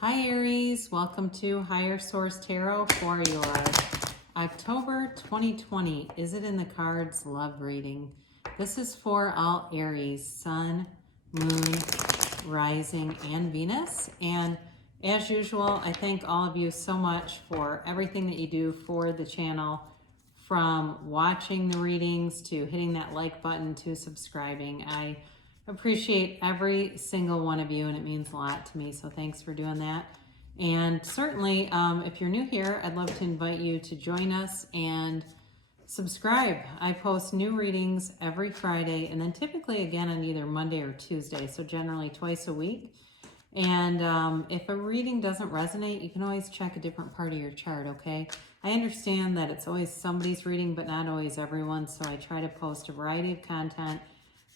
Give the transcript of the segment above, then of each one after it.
Hi Aries, welcome to Higher Source Tarot for your October 2020. Is it in the cards? Love reading. This is for all Aries, Sun, Moon, Rising, and Venus. And as usual, I thank all of you so much for everything that you do for the channel, from watching the readings to hitting that like button to subscribing. I appreciate every single one of you, and it means a lot to me, so thanks for doing that. And certainly, if you're new here, I'd love to invite you to join us and subscribe. I post new readings every Friday, and then typically again on either Monday or Tuesday, so generally twice a week. And if a reading doesn't resonate, you can always check a different part of your chart, okay? I understand that it's always somebody's reading, but not always everyone, so I try to post a variety of content.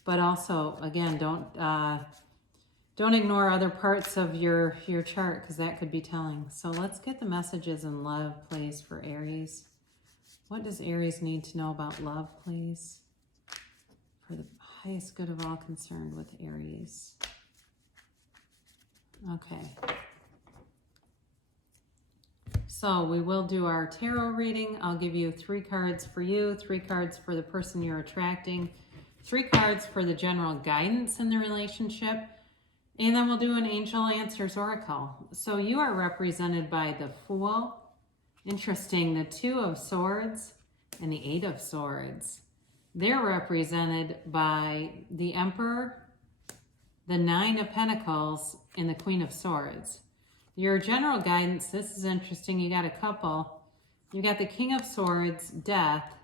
But also, again, don't ignore other parts of your chart, because that could be telling. So let's get the messages in love, please, for Aries. What does Aries need to know about love, please? For the highest good of all concerned with Aries. Okay. So we will do our tarot reading. I'll give you 3 cards for you, 3 cards for the person you're attracting, 3 cards for the general guidance in the relationship, and then we'll do an Angel Answers Oracle. So you are represented by the Fool. Interesting, the 2 of Swords and the 8 of Swords. They're represented by the Emperor, the 9 of Pentacles, and the Queen of Swords. Your general guidance, this is interesting, you got a couple. You got the King of Swords, Death,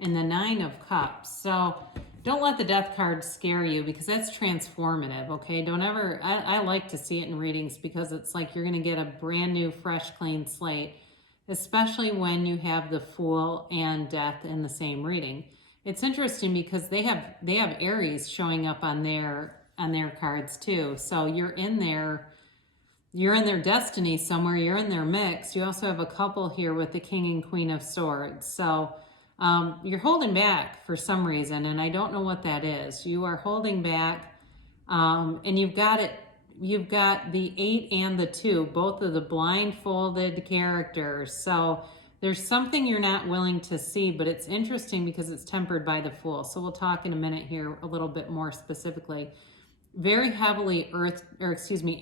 and the 9 of Cups. So don't let the Death card scare you, because that's transformative, okay? Don't ever, I like to see it in readings, because it's like you're going to get a brand new, fresh, clean slate, especially when you have the Fool and Death in the same reading. It's interesting because they have Aries showing up on their cards too. So you're in their destiny somewhere, you're in their mix. You also have a couple here with the King and Queen of Swords. So you're holding back for some reason, and I don't know what that is. You are holding back, and you've got the 8 and the 2, both of the blindfolded characters. So there's something you're not willing to see, but it's interesting because it's tempered by the Fool. So we'll talk in a minute here a little bit more specifically. Very heavily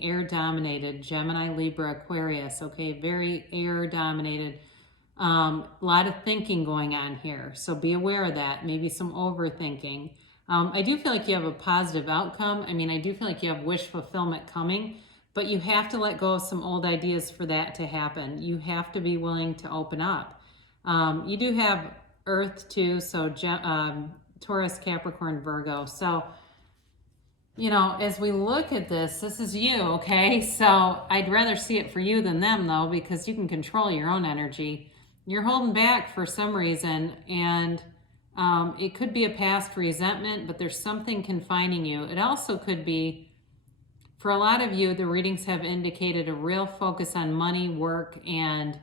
air dominated, Gemini, Libra, Aquarius, okay? Very air dominated. A lot of thinking going on here, so be aware of that. Maybe some overthinking. I do feel like you have a positive outcome. I mean, I do feel like you have wish fulfillment coming, but you have to let go of some old ideas for that to happen. You have to be willing to open up. You do have Earth too, so Taurus, Capricorn, Virgo. So, you know, as we look at this is you, okay? So I'd rather see it for you than them, though, because you can control your own energy. You're holding back for some reason, and it could be a past resentment, but there's something confining you. It also could be, for a lot of you, the readings have indicated a real focus on money, work, and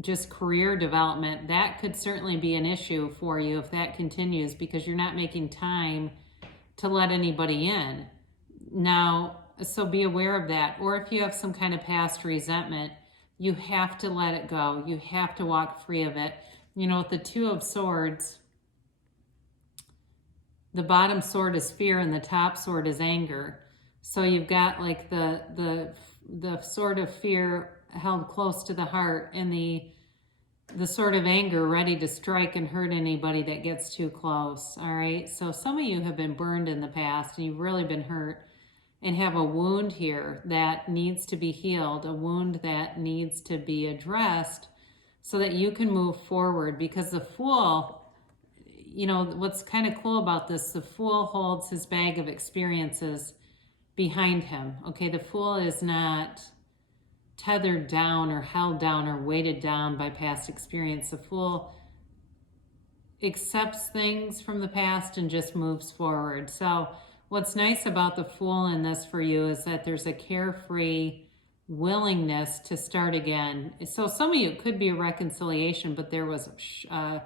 just career development. That could certainly be an issue for you if that continues, because you're not making time to let anybody in. Now, so be aware of that. Or if you have some kind of past resentment, you have to let it go. You have to walk free of it. You know, with the 2 of Swords, the bottom sword is fear and the top sword is anger. So you've got like the sword of fear held close to the heart, and the sword of anger ready to strike and hurt anybody that gets too close. All right. So some of you have been burned in the past, and you've really been hurt and have a wound here that needs to be healed, a wound that needs to be addressed so that you can move forward. Because the Fool, you know, what's kind of cool about this, the Fool holds his bag of experiences behind him. Okay. The Fool is not tethered down or held down or weighted down by past experience. The Fool accepts things from the past and just moves forward. So what's nice about the Fool in this for you is that there's a carefree willingness to start again. So some of you, it could be a reconciliation, but there was a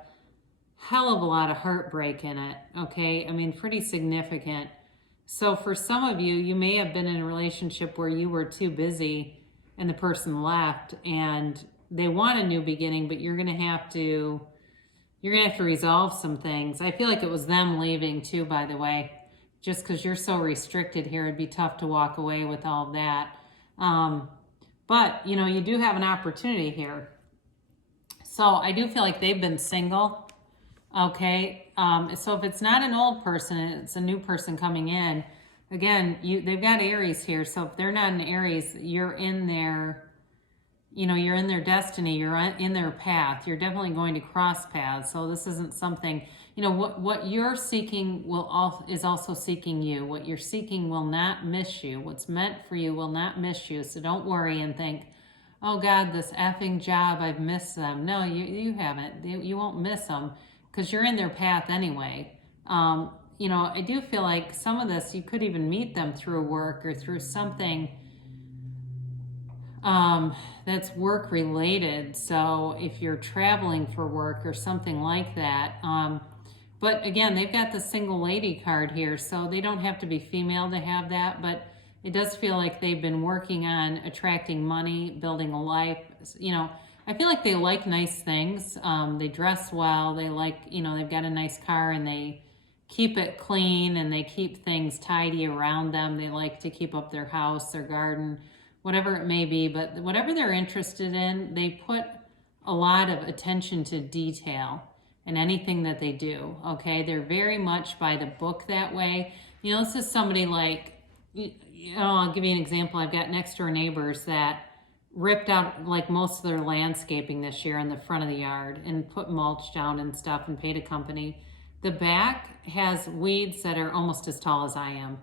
hell of a lot of heartbreak in it, okay? I mean, pretty significant. So for some of you, you may have been in a relationship where you were too busy and the person left, and they want a new beginning, but you're going to have to resolve some things. I feel like it was them leaving too, by the way, just because you're so restricted here. It'd be tough to walk away with all of that. But, you know, you do have an opportunity here. So I do feel like they've been single. Okay. So if it's not an old person, it's a new person coming in. Again, they've got Aries here. So if they're not an Aries, you're in their, you know, you're in their destiny. You're in their path. You're definitely going to cross paths. So this isn't something, you know, what you're seeking is also seeking you. What you're seeking will not miss you. What's meant for you will not miss you. So don't worry and think, oh God, this effing job, I've missed them. No, you haven't. You won't miss them because you're in their path anyway. You know, I do feel like some of this, you could even meet them through work or through something that's work related. So if you're traveling for work or something like that. But again, they've got the single lady card here, so they don't have to be female to have that, but it does feel like they've been working on attracting money, building a life. You know, I feel like they like nice things. They dress well. They like, you know, they've got a nice car and they keep it clean and they keep things tidy around them. They like to keep up their house, their garden, whatever it may be. But whatever they're interested in, they put a lot of attention to detail in anything that they do. Okay, they're very much by the book that way. You know, this is somebody like, you know, I'll give you an example. I've got next door neighbors that ripped out like most of their landscaping this year in the front of the yard and put mulch down and stuff and paid a company. The back has weeds that are almost as tall as I am.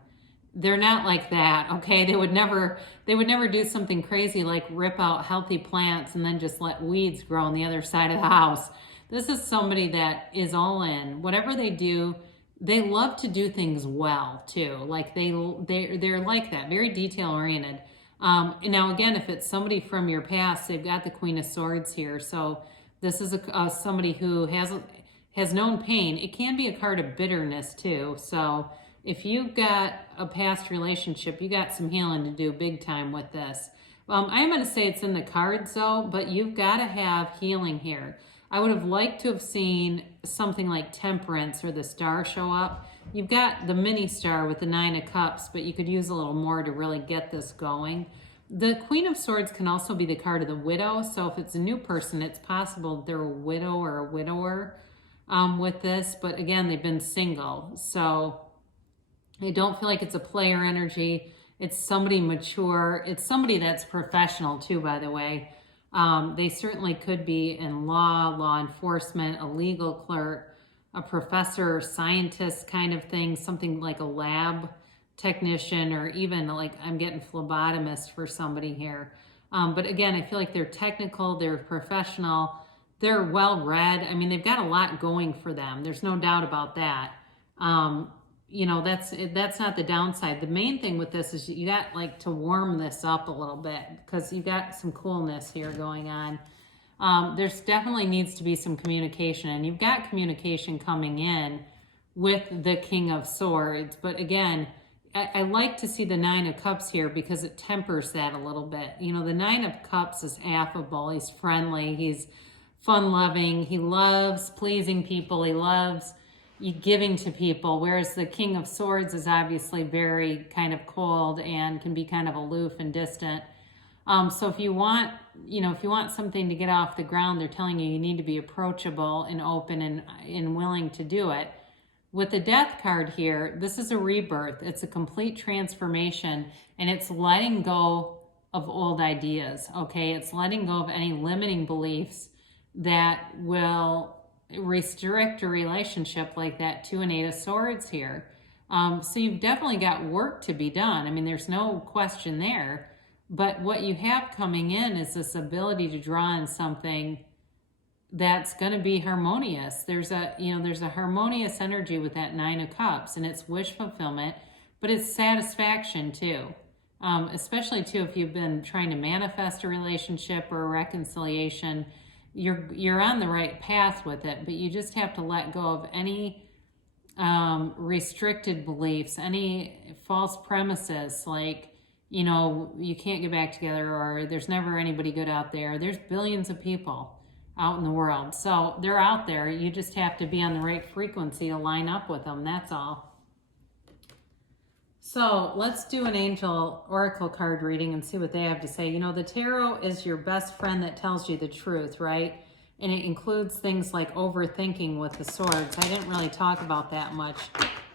They're not like that, okay? They would never do something crazy like rip out healthy plants and then just let weeds grow on the other side of the house. This is somebody that is all in. Whatever they do, they love to do things well too. Like they're like that, very detail oriented. Now again, if it's somebody from your past, they've got the Queen of Swords here. So this is somebody who has known pain. It can be a card of bitterness too. So if you've got a past relationship, you got some healing to do big time with this. I am going to say it's in the cards though, but you've got to have healing here. I would have liked to have seen something like Temperance or the Star show up. You've got the mini star with the 9 of Cups, but you could use a little more to really get this going. The Queen of Swords can also be the card of the widow. So if it's a new person, it's possible they're a widow or a widower with this. But again, they've been single. So I don't feel like it's a player energy. It's somebody mature. It's somebody that's professional too, by the way. They certainly could be in law enforcement, a legal clerk, a professor, scientist kind of thing, something like a lab technician, or even like I'm getting phlebotomist for somebody here. But again, I feel like they're technical, they're professional, they're well-read. I mean, they've got a lot going for them. There's no doubt about that. You know, that's not the downside. The main thing with this is you got like to warm this up a little bit because you got some coolness here going on. There's definitely needs to be some communication, and you've got communication coming in with the King of Swords. But again, I like to see the 9 of Cups here because it tempers that a little bit. You know, the 9 of Cups is affable. He's friendly. He's fun-loving. He loves pleasing people. He loves giving to people, whereas the King of Swords is obviously very kind of cold and can be kind of aloof and distant. So if you want, you know, if you want something to get off the ground, they're telling you need to be approachable and open and willing to do it. With the Death card here, this is a rebirth. It's a complete transformation, and it's letting go of old ideas, okay? It's letting go of any limiting beliefs that will restrict a relationship like that to an 8 of Swords here. So you've definitely got work to be done. I mean, there's no question there. But what you have coming in is this ability to draw in something that's going to be harmonious. There's a harmonious energy with that 9 of Cups, and it's wish fulfillment, but it's satisfaction too. Especially too if you've been trying to manifest a relationship or a reconciliation. You're on the right path with it, but you just have to let go of any restricted beliefs, any false premises, like, you know, you can't get back together, or there's never anybody good out there. There's billions of people out in the world. So they're out there. You just have to be on the right frequency to line up with them. That's all. So let's do an angel oracle card reading and see what they have to say. You know, the tarot is your best friend that tells you the truth, right? And it includes things like overthinking with the swords. I didn't really talk about that much,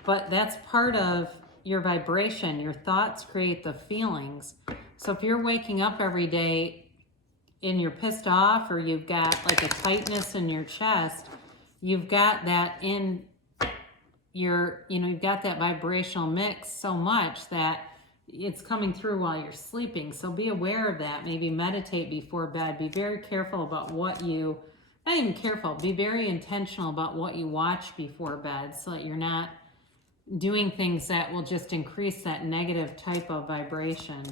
but that's part of your vibration. Your thoughts create the feelings. So if you're waking up every day and you're pissed off, or you've got like a tightness in your chest, you've got that in your, you know, you've got that vibrational mix so much that it's coming through while you're sleeping. So be aware of that. Maybe meditate before bed. Be very careful about what you, not even careful, be very intentional about what you watch before bed, so that you're not doing things that will just increase that negative type of vibration.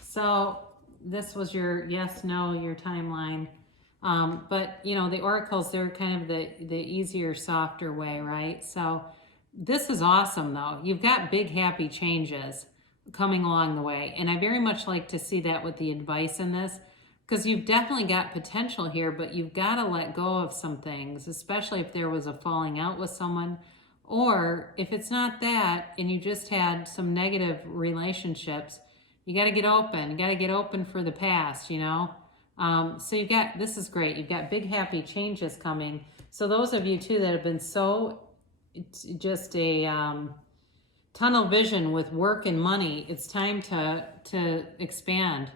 So this was your yes, no, your timeline. But you know, the oracles, they're kind of the easier, softer way, right? So this is awesome though. You've got big, happy changes coming along the way. And I very much like to see that with the advice in this, because you've definitely got potential here, but you've got to let go of some things, especially if there was a falling out with someone, or if it's not that and you just had some negative relationships. You got to get open. You got to get open for the past, you know? So you've got, this is great. You've got big, happy changes coming. So those of you too that have been so, it's just a tunnel vision with work and money, it's time to expand.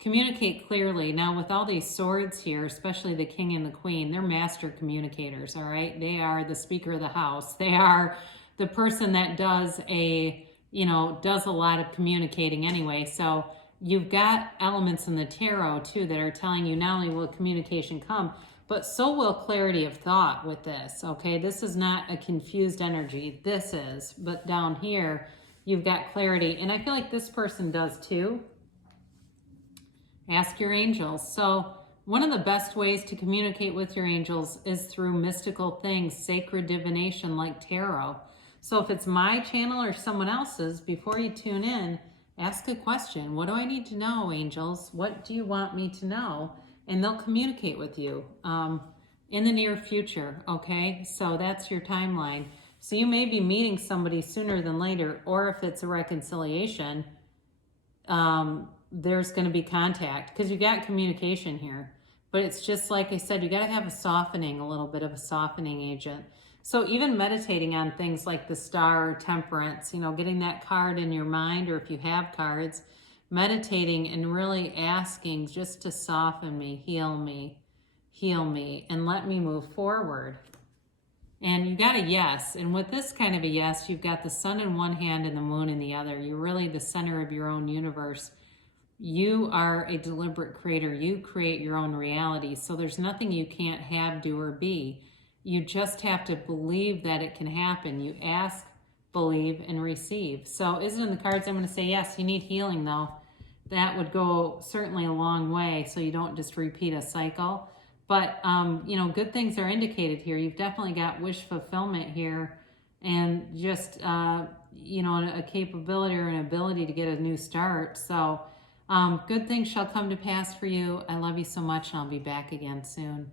Communicate clearly. Now with all these swords here, especially the king and the queen, they're master communicators, all right? They are the speaker of the house. They are the person that does does a lot of communicating anyway. So you've got elements in the tarot too that are telling you not only will communication come, but so will clarity of thought with this, okay? This is not a confused energy. This is, but down here, you've got clarity. And I feel like this person does too. Ask your angels. So one of the best ways to communicate with your angels is through mystical things, sacred divination like tarot. So if it's my channel or someone else's, before you tune in, ask a question. What do I need to know, angels? What do you want me to know? And they'll communicate with you in the near future, okay? So that's your timeline. So you may be meeting somebody sooner than later, or if it's a reconciliation, there's going to be contact, because you got communication here. But it's just like I said, you got to have a softening, a little bit of a softening agent. So even meditating on things like the Star or Temperance, you know, getting that card in your mind, or if you have cards, meditating and really asking just to soften me, heal me, and let me move forward. And you got a yes. And with this kind of a yes, you've got the sun in one hand and the moon in the other. You're really the center of your own universe. You are a deliberate creator. You create your own reality. So there's nothing you can't have, do, or be. You just have to believe that it can happen. You ask, believe, and receive. So is it in the cards? I'm going to say yes. You need healing though. That would go certainly a long way, so you don't just repeat a cycle. But, good things are indicated here. You've definitely got wish fulfillment here, and just, a capability or an ability to get a new start. So good things shall come to pass for you. I love you so much, and I'll be back again soon.